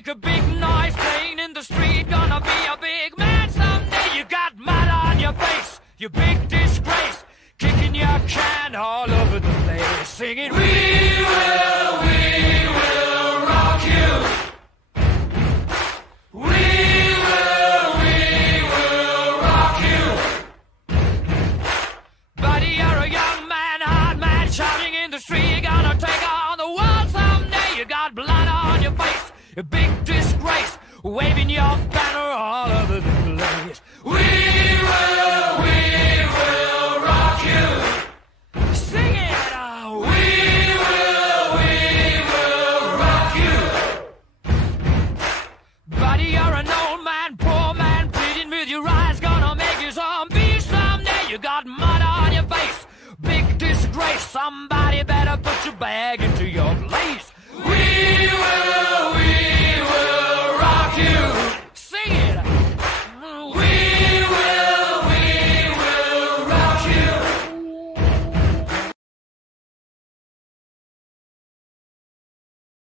make a big noise playing in the street. Gonna be a big man someday. You got mud on your face, you big disgrace. Kicking your can all over the place, singing, we will rock you. We will rock you. Buddy, you're a young man, hard man, shouting in the street. You're gonna take on the world someday. You got blood on your face, a big disgrace, waving your banner all over the place. We will rock you. Sing it, we will rock you. Buddy, you're an old man, poor man, pleading with your eyes, gonna make you zombie someday. You got mud on your face, big disgrace. Somebody better put your bag into your place.